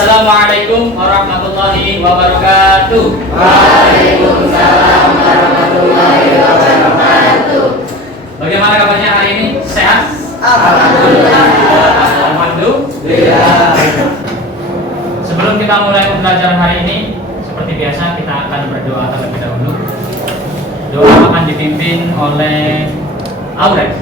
Assalamualaikum warahmatullahi wabarakatuh. Waalaikumsalam warahmatullahi wabarakatuh. Bagaimana kabarnya hari ini? Sehat? Alhamdulillah. Alhamdulillah. Sebelum kita mulai pembelajaran hari ini, seperti biasa kita akan berdoa terlebih dahulu. Doa akan dipimpin oleh Aurel.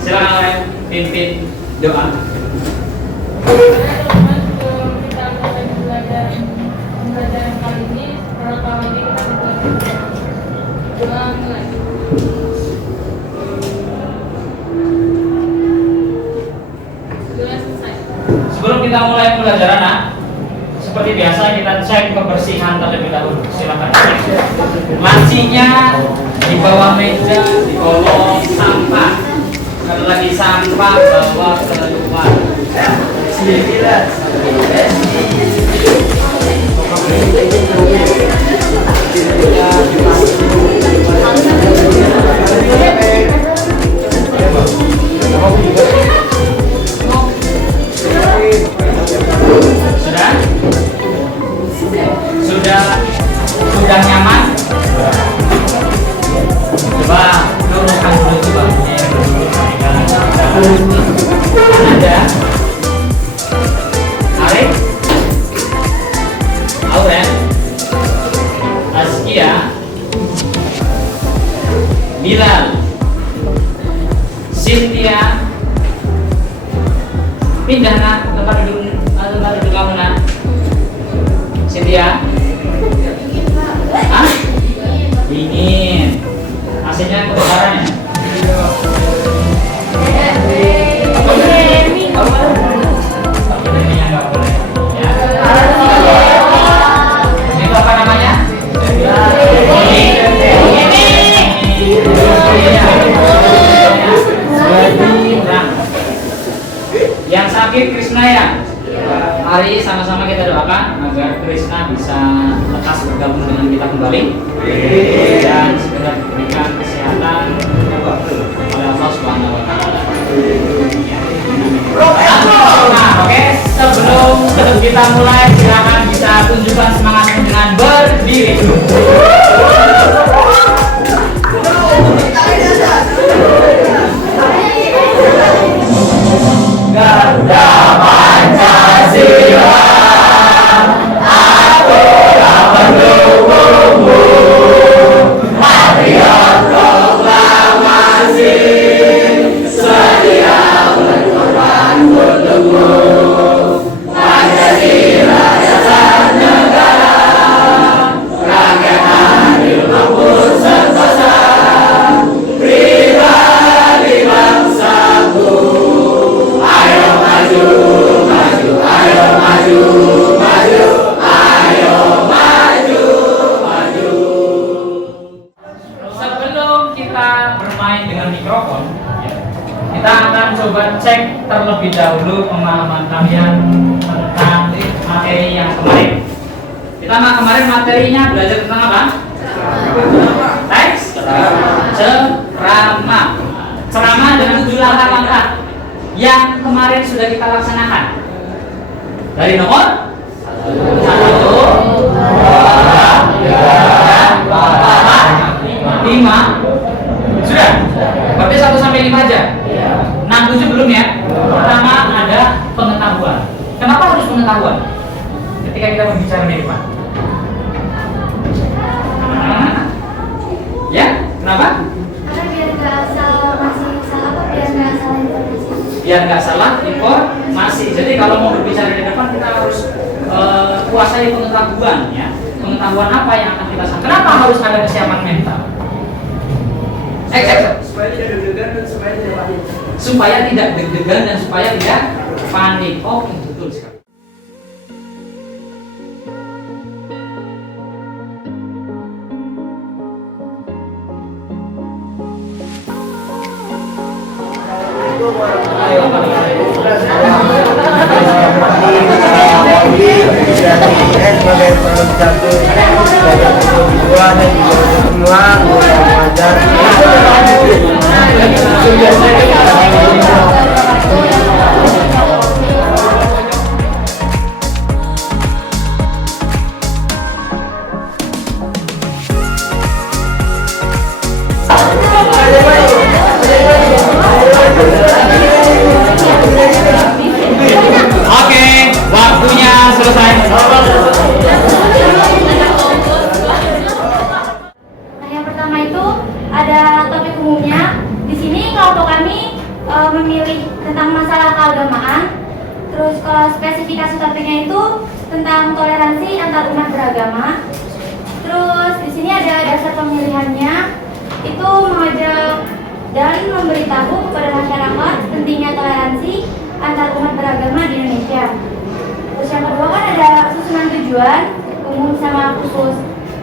Silakan Aurel, pimpin doa. Pembelajaran kali ini, pertama ini kita berdoa mulai. Sebelum kita mulai pembelajaran, seperti biasa kita cek kebersihan terlebih dahulu. Silakan cek lacinya di bawah meja, di kolong sampah. Kalau lagi sampah bawa keluar. Sudah nyaman? Coba turunkan dulu coba. Ada Arif, Aurel, Askia, Bilal, Cynthia. Pindah nak tempat duduk kamu nak. Cynthia. Hah? Dingin. AC-nya kebakaran ya? Itu apa namanya? Yang sakit Krishna ya? Mari sama-sama kita doakan agar Krishna bisa lekas bergabung dengan kita kembali dan segera diberikan kesehatan oleh Allah Subhanahu wa taala. Nah, oke, sebelum kita mulai silakan bisa tunjukkan semangatnya dengan berdiri. Garuda Pancasila, akulah pendukungmu, patriot proklamasi, setia berkorban untukmu. Pancasila dasar negara, rakyat adil makmur sentosa, pribadi bangsaku. Ayo maju, maju, ayo maju, maju, ayo maju, maju. Sebelum kita bermain dengan mikrofon, kita akan coba cek terlebih dahulu pemahaman kalian tentang materi yang kemarin. Kita kemarin materinya belajar tentang apa? Teks, ceramah. Ceramah dengan 7 langkah-langkah yang kemarin sudah kita laksanakan. Dari nomor 1, 2, 3, 4, 5. Sudah? Berarti 1 sampai 5 aja? 6, 7 belum ya? Pertama ada pengetahuan. Kenapa harus pengetahuan? Ketika kita berbicara di depan. Ya? Kenapa? Biar nggak salah informasi. Jadi kalau mau berbicara di depan kita harus kuasai pengetahuan ya. Pengetahuan apa yang akan kita sampaikan. Kenapa harus ada kesiapan mental? Supaya tidak deg-degan dan supaya tidak panik. Supaya tidak deg-degan dan supaya tidak panik. Oh, betul sekali. Sebagai produk satu, sebagai produk dua dan juga semua anggota mengajar. spesifikasi topiknya itu tentang toleransi antar umat beragama. Terus di sini ada dasar pemilihannya, itu mengajak dan memberitahu kepada masyarakat pentingnya toleransi antar umat beragama di Indonesia. Terus yang kedua kan ada susunan tujuan umum sama khusus.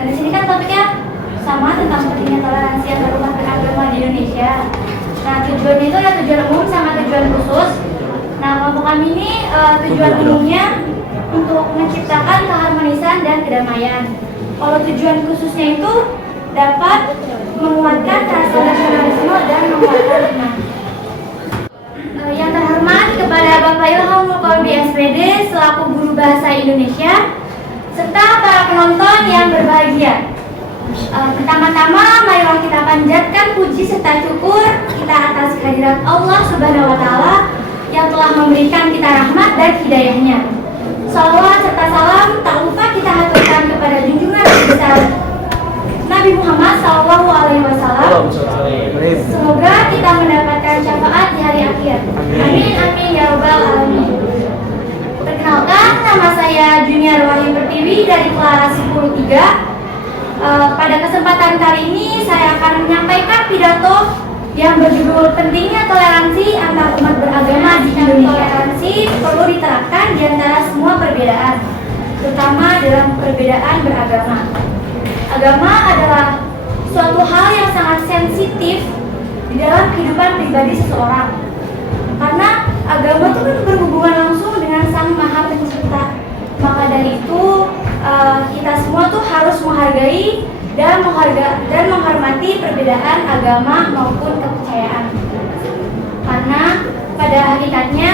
Dan di sini kan topiknya sama tentang pentingnya toleransi antar umat beragama di Indonesia. Nah, tujuannya itu ada tujuan umum sama tujuan khusus. Nah, kelompok kami ini tujuan umumnya untuk menciptakan keharmonisan dan kedamaian. Kalau tujuan khususnya itu dapat menguatkan rasa nasionalisme dan menguatkan iman. Yang terhormat kepada Bapak Ilham Mukolbi SPD selaku Guru Bahasa Indonesia serta para penonton yang berbahagia. Pertama-tama marilah kita panjatkan puji serta syukur kita atas kehadirat Allah Subhanahu wa taala yang telah memberikan kita rahmat dan hidayahnya. Salawat serta salam tak lupa kita haturkan kepada junjungan besar Nabi Muhammad SAW. Semoga kita mendapatkan syafaat di hari akhir. Amin amin ya rabbal alamin. Perkenalkan, nama saya Junior Wahyu Pertiwi dari kelas 10-3. Pada kesempatan kali ini saya akan menyampaikan pidato yang berjudul pentingnya toleransi antar umat beragama di Indonesia. Toleransi perlu diterapkan di antara semua perbedaan, terutama dalam perbedaan beragama. Agama adalah suatu hal yang sangat sensitif di dalam kehidupan pribadi seseorang, karena agama itu kan berhubungan langsung dengan Sang Maha Pencipta. Maka dari itu kita semua tuh harus menghargai dan menghormati perbedaan agama maupun kepercayaan. Karena pada hakikatnya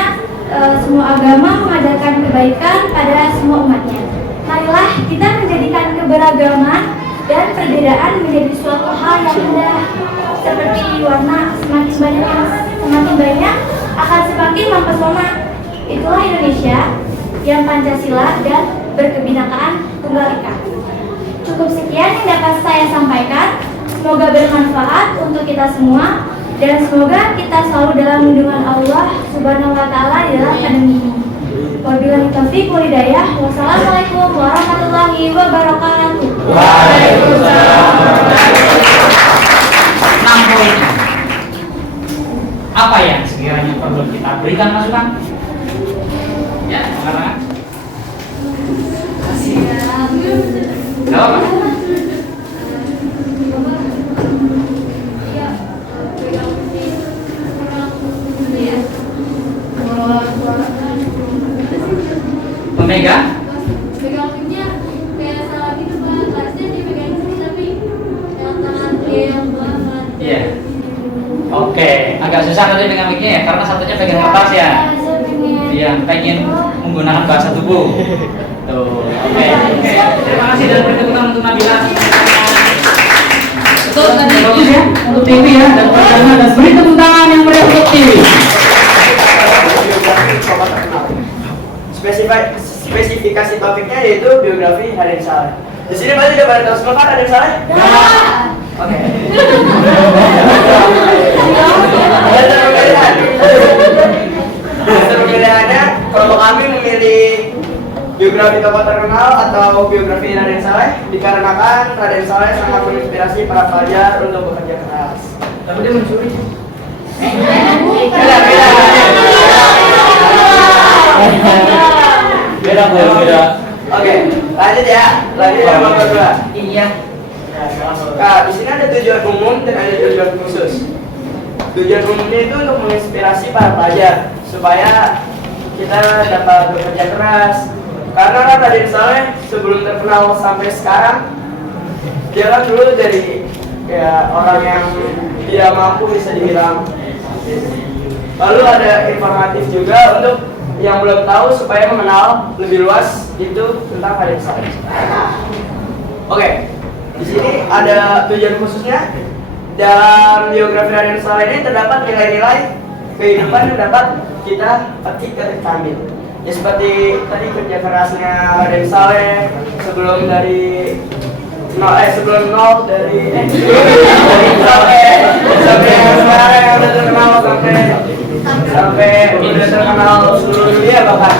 semua agama mengajarkan kebaikan pada semua umatnya. Marilah kita menjadikan keberagaman dan perbedaan menjadi suatu hal yang indah. Seperti warna semakin banyak akan semakin mempesona. Itulah Indonesia yang Pancasila dan berkebinekaan tunggal ika. Cukup sekian yang dapat saya sampaikan. Semoga bermanfaat untuk kita semua dan semoga kita selalu dalam lindungan Allah Subhanahu wa taala di dalam pandemi ini. Wabillahi taufiq wal hidayah. Wassalamualaikum warahmatullahi wabarakatuh. Waalaikumsalam. 6 poin. Apa yang sekiranya perlu kita berikan masukan? Ya, karena gak apa. Memegang? Pegangnya kayak salah gitu Pak, kelasnya dipegang sini tapi yang tangan yang banget. Iya. Oke, agak susah tadi pegang mic-nya ya, karena satunya pegang kertas ya. Iya, pengen menggunakan bahasa tubuh. Tuh, oke. Terima kasih dan beri tepuk tangan untuk Nabila. Betul tadi bagus ya untuk TV ya dan perdana dan beri tepuk tangan yang meriah untuk TV. Spesifikasi topiknya yaitu biografi Raden Saleh. Di sini berarti udah pada tahu semua kan Raden Saleh? Oke. Perbedaannya, kalau kami memilih biografi tokoh terkenal atau biografi Raden Saleh dikarenakan Raden Saleh sangat menginspirasi para pelajar untuk bekerja keras. Tapi dia mencuri. Beda. Oke, lanjut ya nomor kedua. Iya. Nah, di sini ada tujuan umum dan ada tujuan khusus. Tujuan umumnya itu untuk menginspirasi para pelajar supaya kita dapat bekerja keras. Karena kan Raden Saleh sebelum terkenal sampai sekarang, dia kan dulu dari ya orang yang tidak mampu bisa dibilang. Lalu ada informatif juga untuk yang belum tahu supaya mengenal lebih luas itu tentang Raden Saleh. Oke, di sini ada tujuan khususnya. Dalam biografi Raden Saleh ini terdapat nilai-nilai kehidupan yang dapat kita petik dan ambil. Ya seperti tadi kerja kerasnya Raden Saleh sebelum nol dari sampai sekarang yang udah terkenal sampai udah terkenal seluruh dunia bahkan.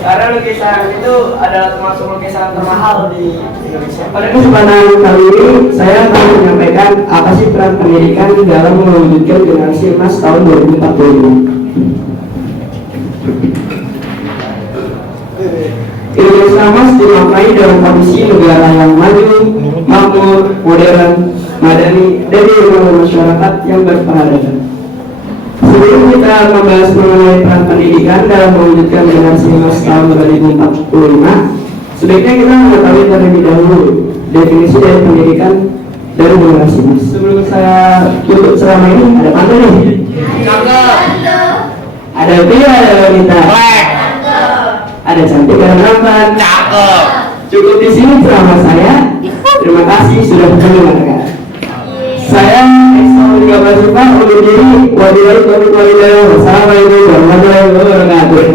Karena lukisan itu adalah termasuk lukisan termahal di Indonesia. Pada kesempatan kali ini, saya akan menyampaikan apa sih peran pendidikan dalam mewujudkan generasi emas tahun 2045. Indonesia emas dimaknai dalam kondisi negara yang maju, makmur, modern, madani, dan dengan masyarakat yang berperadaban. Sebelum kita membahas mengenai peran pendidikan dalam mewujudkan generasi emas tahun 2045, sebaiknya kita mengetahui terlebih dahulu definisi dari pendidikan dari generasi emas. Sebelum saya tutup selama ini, ada pantun nih. Ada pria, ada wanita. Ada cantik, ada tampan. Cukup di sini ceramah saya. Terima kasih sudah mendengarkan. Saya Exo 13 undur diri. Wassalamualaikum warahmatullahi wabarakatuh.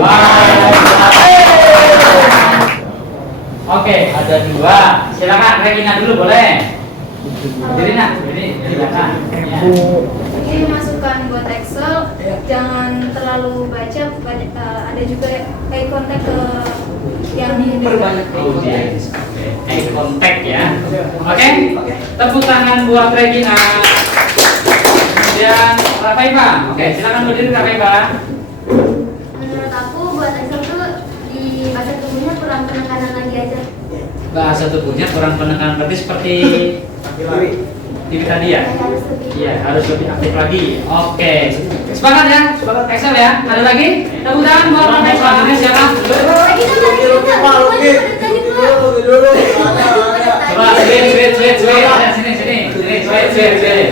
Oke, ada dua. Silakan Regina dulu boleh. Regina, ini silakan. Ya. Ini masukan buat Excel, jangan terlalu baca, ada juga eye contact ke yang diperbanyak. Oh, yes. Eye contact ya. Oke. Tepuk tangan buat Regina. Kemudian Rafaiba. Oke, silakan berdiri Rafaiba. Menurut aku buat Excel tuh di bahasa tubuhnya kurang penekanan lagi aja. Bahasa tubuhnya kurang penekanan berarti seperti TV tadi ya? Harus lebih. Iya, harus lebih aktif lagi. Oke. Sepakat ya? Sepakat Excel ya? Ada lagi? Tepuk tangan buat Rafaiba. Selanjutnya siapa? Coba sweet. Ada sini. Sweet. Sweet.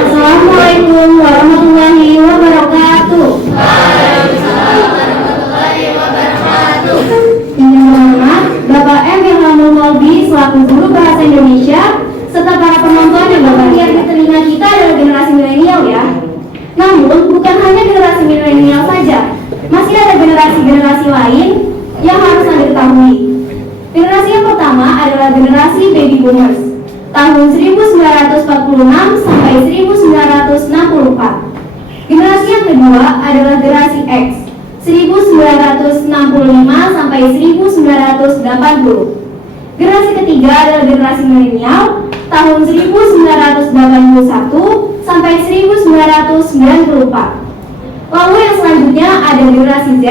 Assalamualaikum warahmatullahi wabarakatuh. Yang hormat Bapak M. Ilhamul Kolbi selaku guru bahasa Indonesia serta para penonton yang berbahagia di telinga kita adalah generasi milenial ya. Namun bukan hanya generasi milenial saja, masih ada generasi-generasi lain yang harus Anda ketahui. Generasi yang pertama adalah generasi baby boomers tahun 1946 sampai 1964. Generasi yang kedua adalah generasi X 1965 sampai 1980. Generasi ketiga adalah generasi milenial tahun 1981 sampai 1994. Lalu yang selanjutnya ada generasi Z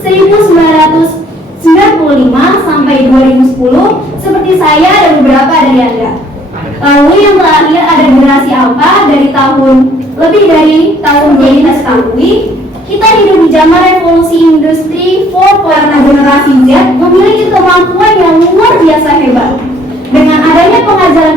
1995 sampai 2010 seperti saya dan beberapa dari Anda. Lalu yang terakhir ada generasi Alpha dari lebih dari tahun 2000 ketahui. Kita hidup di zaman revolusi industri 4.0 karena generasi Z memiliki kemampuan yang luar biasa hebat. Dengan adanya pengajaran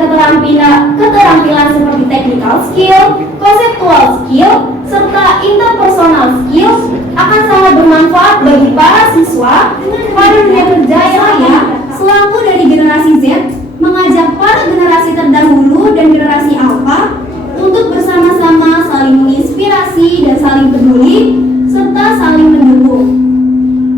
keterampilan seperti technical skill, conceptual skill, serta interpersonal skill akan sangat bermanfaat bagi para siswa pada dunia kerja yang layak. Selaku dari generasi Z mengajak para generasi terdahulu dan generasi Alpha untuk bersama-sama saling menginspirasi dan saling peduli serta saling mendukung.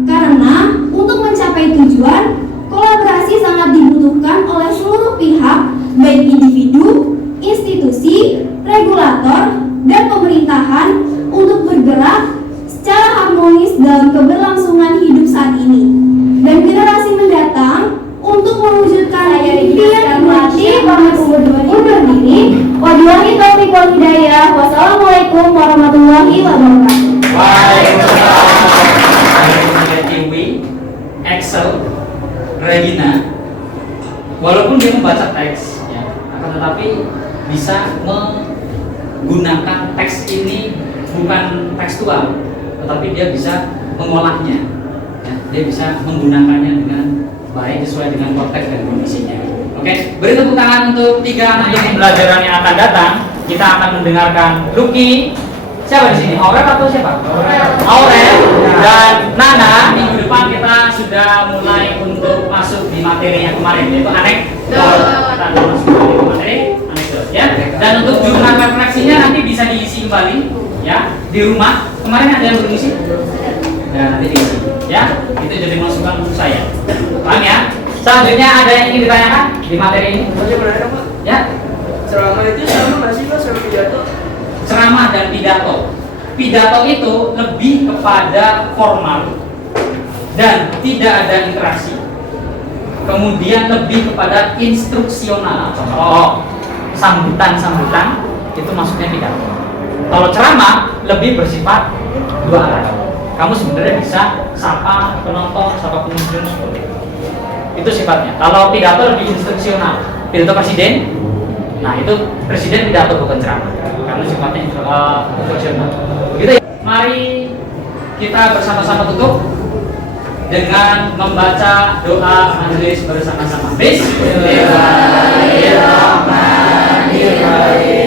Karena untuk mencapai tujuan, kolaborasi sangat dibutuhkan oleh seluruh pihak, baik individu, institusi, regulator, dan pemerintahan untuk bergerak secara harmonis dalam keberlangsungan hidup saat ini dan generasi mendatang untuk mewujudkan impian dan melatih pamit undur diri. Wabillahi taufiq wal hidayah. Wassalamualaikum warahmatullahi wabarakatuh. Waalaikumsalam. Tiwi, Excel, Regina, walaupun dia membaca teks, ya, akan tetapi bisa menggunakan teks ini bukan tekstual, tetapi dia bisa mengolahnya, ya, dia bisa menggunakannya dengan baik sesuai dengan konteks dan kondisinya. Oke, beri tepuk tangan untuk 3 anak ini. Pembelajaran yang akan datang, kita akan mendengarkan Lucky. Siapa di sini? Aurel atau siapa? Aurel dan Nana. Minggu depan kita sudah mulai untuk masuk di materi yang kemarin, yaitu anekdot. Kita akan masuk di materi anekdot, ya. Dan untuk jumlah refleksinya nanti bisa diisi kembali Ya, di rumah kemarin ada yang berisi? Ya, nanti diisi. Ya, itu jadi masukan untuk saya. Paham ya? Selanjutnya ada yang ingin ditanyakan di materi ini? Masih benar dong, Pak? Ya, Ceramah itu sama nggak sih, Pak, sama pidato? ceramah dan pidato. Pidato itu lebih kepada formal dan tidak ada interaksi. Kemudian lebih kepada instruksional. Contoh, sambutan-sambutan itu maksudnya pidato. Kalau ceramah lebih bersifat dua arah. Kamu sebenarnya bisa sapa penonton, sapa pengunjung. Itu sifatnya. Kalau pidato lebih instruksional. Pidato presiden, nah itu presiden pidato bukan ceramah. Karena sifatnya instruksional. Gitu ya. Mari kita bersama-sama tutup dengan membaca doa majelis bersama-sama. Bismillahirrahmanirrahim.